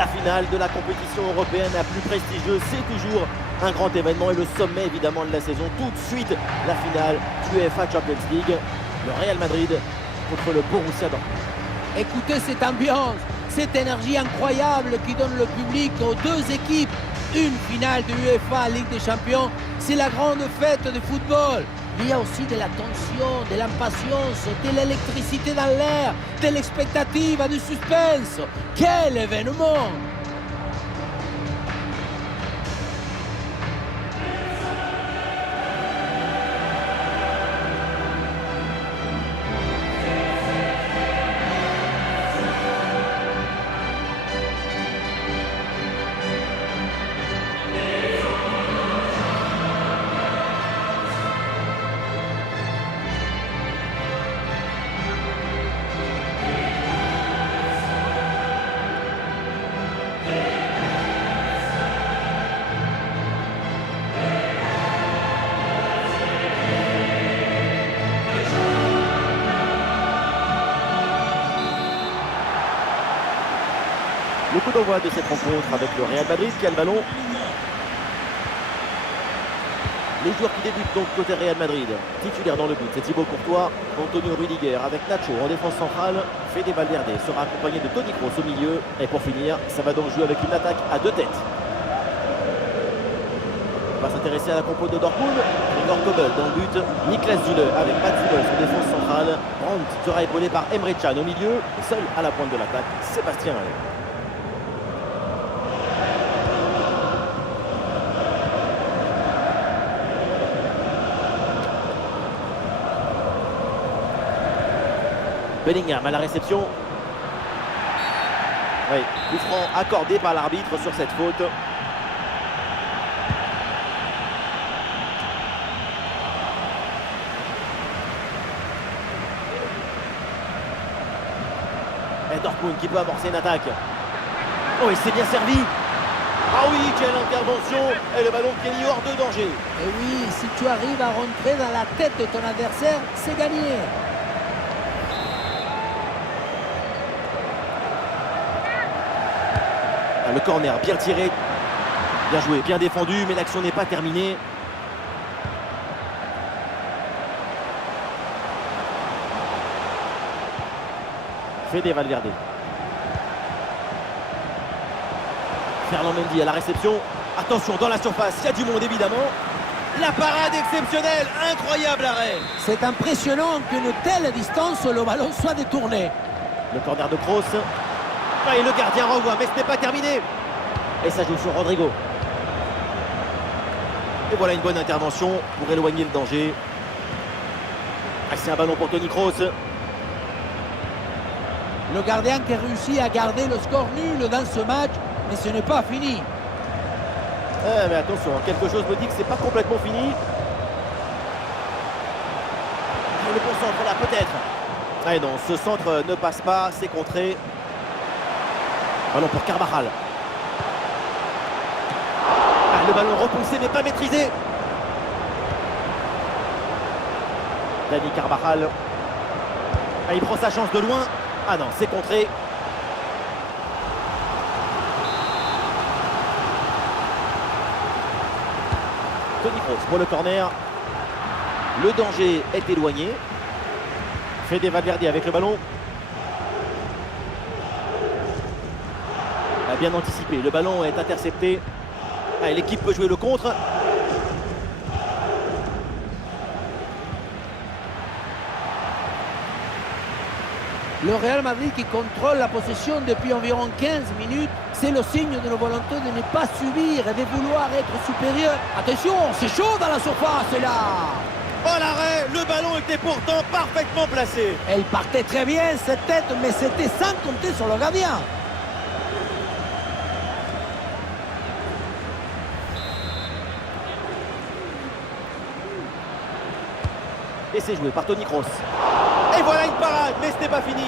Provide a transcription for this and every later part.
La finale de la compétition européenne la plus prestigieuse, c'est toujours un grand événement et le sommet évidemment de la saison. Tout de suite, la finale du UEFA Champions League. Le Real Madrid contre le Borussia Dortmund. Écoutez cette ambiance, cette énergie incroyable qui donne le public aux deux équipes. Une finale de l'UEFA Ligue des Champions, c'est la grande fête du football. Il y a aussi de la tension, de l'impatience, de l'électricité dans l'air, de l'expectative, du suspense. Quel événement! Le coup d'envoi de cette rencontre avec le Real Madrid qui a le ballon. Les joueurs qui débutent donc côté Real Madrid. Titulaire dans le but, c'est Thibaut Courtois, Antonio Rudiger avec Nacho en défense centrale. Fede Valverde sera accompagné de Toni Kroos au milieu. Et pour finir, ça va donc jouer avec une attaque à deux têtes. On va s'intéresser à la compo de Dortmund. Gregor Kobel dans le but. Niklas Süle avec Mats Hummels en défense centrale. Brandt sera épaulé par Emre Can au milieu. Seul à la pointe de l'attaque, Sébastien Haller. Bellingham à la réception. Oui, coup franc accordé par l'arbitre sur cette faute. Et Dortmund qui peut amorcer une attaque. Oh, il s'est bien servi. Ah oui, quelle intervention. Et le ballon qui est mis hors de danger. Et oui, si tu arrives à rentrer dans la tête de ton adversaire, c'est gagné. Le corner bien tiré, bien joué, bien défendu, mais l'action n'est pas terminée. Fede Valverde. Ferland Mendy à la réception. Attention, dans la surface, il y a du monde évidemment. La parade exceptionnelle, incroyable arrêt. C'est impressionnant qu'une telle distance, le ballon soit détourné. Le corner de Kroos. Ah, et le gardien renvoie, mais ce n'est pas terminé. Et ça joue sur Rodrigo. Et voilà une bonne intervention pour éloigner le danger. Ah, c'est un ballon pour Toni Kroos. Le gardien qui réussit à garder le score nul dans ce match, mais ce n'est pas fini. Mais attention, quelque chose me dit que c'est pas complètement fini. Le bon centre là, peut-être. Ah non, ce centre ne passe pas, c'est contré. Ballon pour Carvajal. Ah, le ballon repoussé mais pas maîtrisé. Dani Carvajal. Ah, il prend sa chance de loin. Ah non, c'est contré. Toni Kroos pour le corner. Le danger est éloigné. Fede Valverde avec le ballon. A bien anticipé. Le ballon est intercepté. Ah, l'équipe peut jouer le contre. Le Real Madrid qui contrôle la possession depuis environ 15 minutes, c'est le signe de la volonté de ne pas subir et de vouloir être supérieur. Attention, c'est chaud dans la surface là. Oh l'arrêt, le ballon était pourtant parfaitement placé. Elle partait très bien cette tête, mais c'était sans compter sur le gardien. Et c'est joué par Toni Kroos. Et voilà une parade, mais ce n'est pas fini.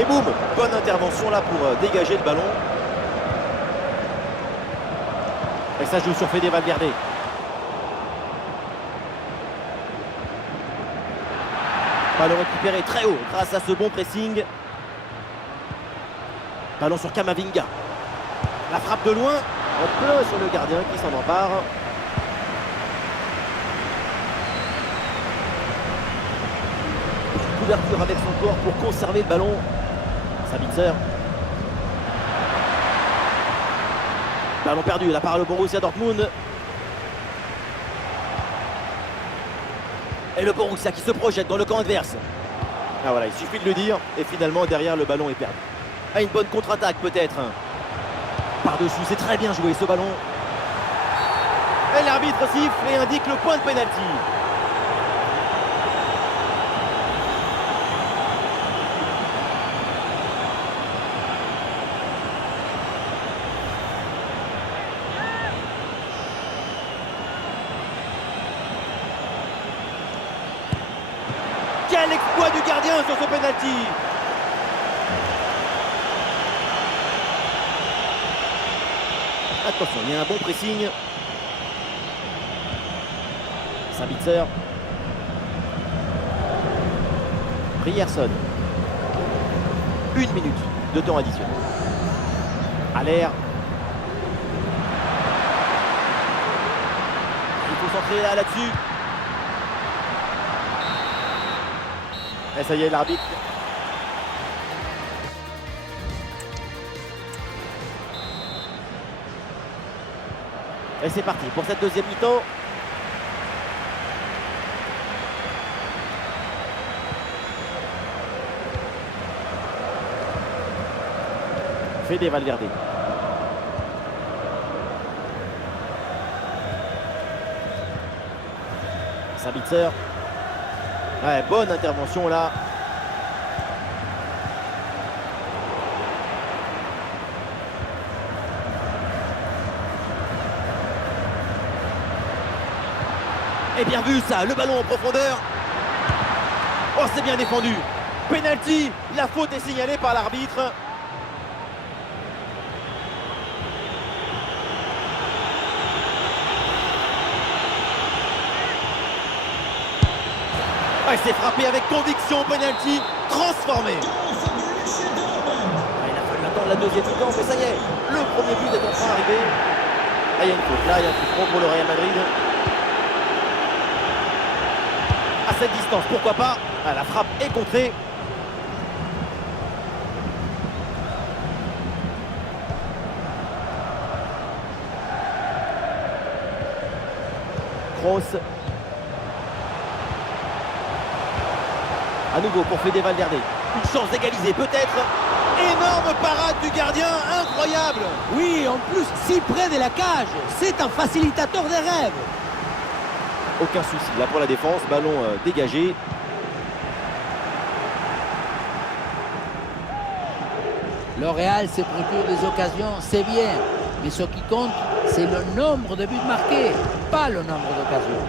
Et boum, bonne intervention là pour dégager le ballon. Et ça joue sur Fede Valverde. Ballon récupéré très haut grâce à ce bon pressing. Ballon sur Kamavinga. La frappe de loin, en plein sur le gardien qui s'en empare. Couverture avec son corps pour conserver le ballon. Sabitzer. Ballon perdu, la parole au Borussia Dortmund. Et le Borussia qui se projette dans le camp adverse. Ah voilà, il suffit de le dire. Et finalement, derrière, le ballon est perdu. Ah, une bonne contre-attaque peut-être. Par-dessus, c'est très bien joué ce ballon. Et l'arbitre siffle et indique le point de pénalty. Quel exploit du gardien sur ce pénalty! Attention, il y a un bon pressing. Sabitzer. Ryerson. 1 minute de temps additionnel. Aller. Il faut s'entrer là-dessus. Et ça y est, l'arbitre. Et c'est parti pour cette deuxième mi-temps. Fede Valverde. Sabitzer. Ouais, bonne intervention là. Et bien vu ça, le ballon en profondeur. Oh, c'est bien défendu. Penalty, la faute est signalée par l'arbitre. Il s'est frappé avec conviction, penalty transformé. Il a fallu attendre la deuxième mi-temps, mais ça y est, le premier but est enfin arrivé. Là, il y a une faute, là, il y a un coup franc pour le Real Madrid. À cette distance, pourquoi pas. Ah, la frappe est contrée. Kroos. À nouveau pour Fede Valverde. Une chance d'égaliser peut-être. Énorme parade du gardien, incroyable. Oui, en plus, si près de la cage. C'est un facilitateur des rêves. Aucun souci là pour la défense. Ballon dégagé. Le Real se procure des occasions, c'est bien. Mais ce qui compte, c'est le nombre de buts marqués, pas le nombre d'occasions.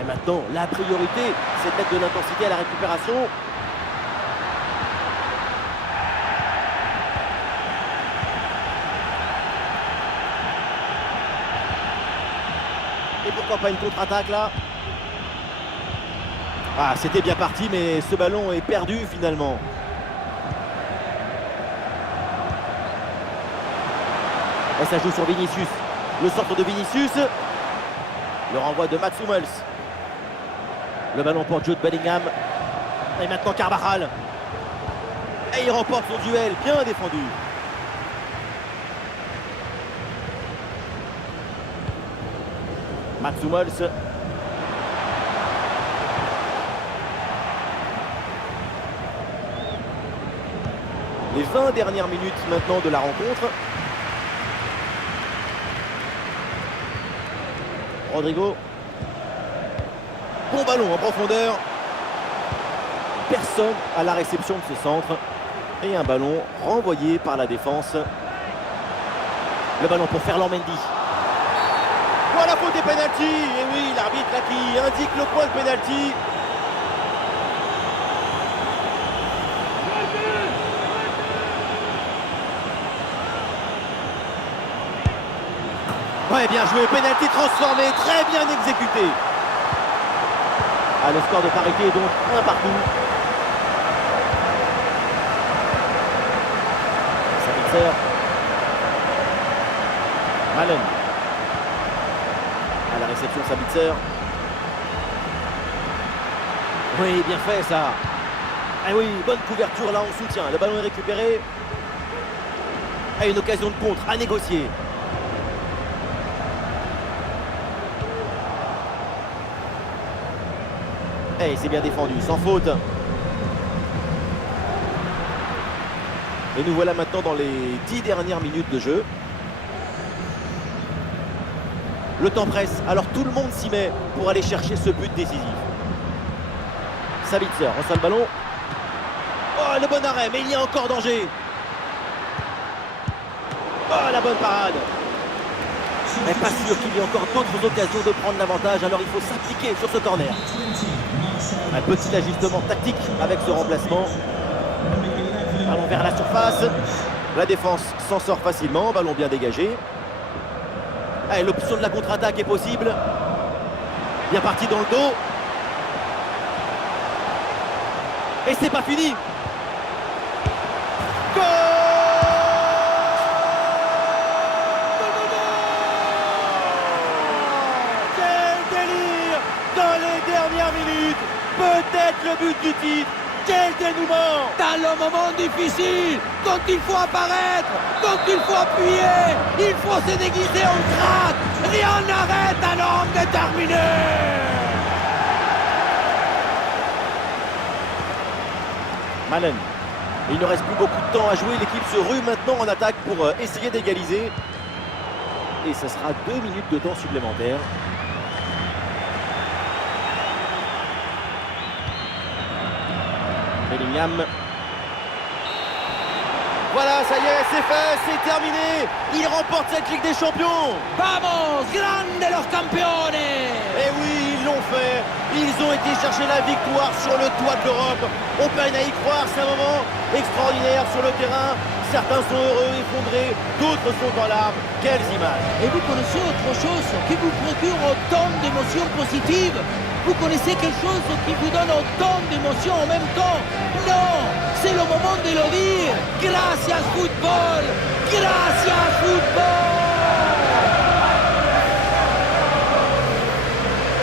Et maintenant, la priorité, c'est de mettre de l'intensité à la récupération. Et pourquoi pas une contre-attaque là? Ah, c'était bien parti, mais ce ballon est perdu finalement. Et ça joue sur Vinicius. Le centre de Vinicius. Le renvoi de Mats Hummels. Le ballon pour Jude Bellingham. Et maintenant Carvajal. Et il remporte son duel. Bien défendu. Mats Hummels. Les 20 dernières minutes maintenant de la rencontre. Rodrigo. Bon ballon en profondeur. Personne à la réception de ce centre. Et un ballon renvoyé par la défense. Le ballon pour Ferland Mendy. Voilà, faute des pénalty. Et oui, l'arbitre là qui indique le point de pénalty. Ouais, bien joué, pénalty transformé, très bien exécuté. Ah, le score de parité est donc 1 partout. l'adversaire. Malen. À la réception, Sabitzer. Oui, bien fait ça. Ah oui, bonne couverture là en soutien. Le ballon est récupéré. Et une occasion de contre à négocier. Et c'est bien défendu, sans faute. Et nous voilà maintenant dans les 10 dernières minutes de jeu. Le temps presse, alors tout le monde s'y met pour aller chercher ce but décisif. Sabitzer reçoit le ballon. Oh, le bon arrêt, mais il y a encore danger. Oh, la bonne parade. Mais pas sûr qu'il y ait encore d'autres occasions de prendre l'avantage, alors il faut s'appliquer sur ce corner. Un petit ajustement tactique avec ce remplacement. Ballon vers la surface. La défense s'en sort facilement, ballon bien dégagé. Allez, l'option de la contre-attaque est possible. Bien parti dans le dos. Et c'est pas fini. Goal! Quel délire dans les dernières minutes. Peut-être le but du titre. Quel dénouement! Dans le moment difficile, quand il faut apparaître, quand il faut appuyer, il faut se déguiser en crack. Rien n'arrête un homme déterminé. Malen. Il ne reste plus beaucoup de temps à jouer. L'équipe se rue maintenant en attaque pour essayer d'égaliser. Et ce sera 2 minutes de temps supplémentaire. Bellingham. Voilà, ça y est, c'est fait, c'est terminé. Ils remportent cette Ligue des Champions. Vamos, grande los campeones. Et oui, ils l'ont fait. Ils ont été chercher la victoire sur le toit de l'Europe. On peine à y croire, c'est un moment extraordinaire sur le terrain. Certains sont heureux, effondrés, d'autres sont dans l'arbre. Quelles images! Et vous connaissez autre chose qui vous procure autant d'émotions positives? Vous connaissez quelque chose qui vous donne autant d'émotions en même temps? Non, c'est le moment de le dire. Gracias football, gracias football.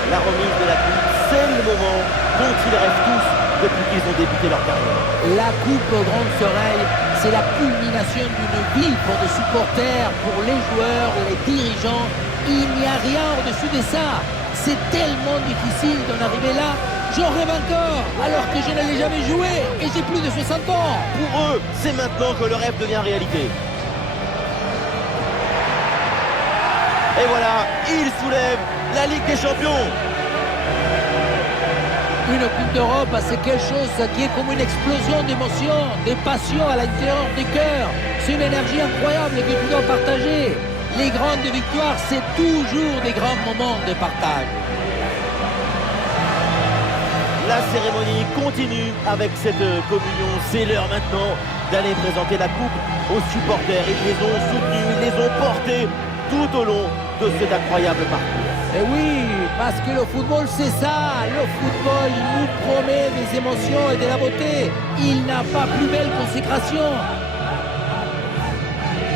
La remise de la coupe, c'est le moment dont ils rêvent tous depuis qu'ils ont débuté leur carrière. La coupe aux grandes oreilles, c'est la culmination d'une vie pour des supporters, pour les joueurs, les dirigeants. Il n'y a rien au-dessus de ça. C'est tellement difficile d'en arriver là. J'en rêve encore, alors que je ne l'ai jamais joué et j'ai plus de 60 ans. Pour eux, c'est maintenant que le rêve devient réalité. Et voilà, ils soulèvent la Ligue des Champions. Une Coupe d'Europe, c'est quelque chose qui est comme une explosion d'émotions, de passion à l'intérieur du cœur. C'est une énergie incroyable que tu dois partager. Les grandes victoires, c'est toujours des grands moments de partage. La cérémonie continue avec cette communion. C'est l'heure maintenant d'aller présenter la coupe aux supporters. Ils les ont soutenus, ils les ont portés tout au long de cet incroyable parcours. Et oui, parce que le football, c'est ça. Le football, il nous promet des émotions et de la beauté. Il n'a pas plus belle consécration.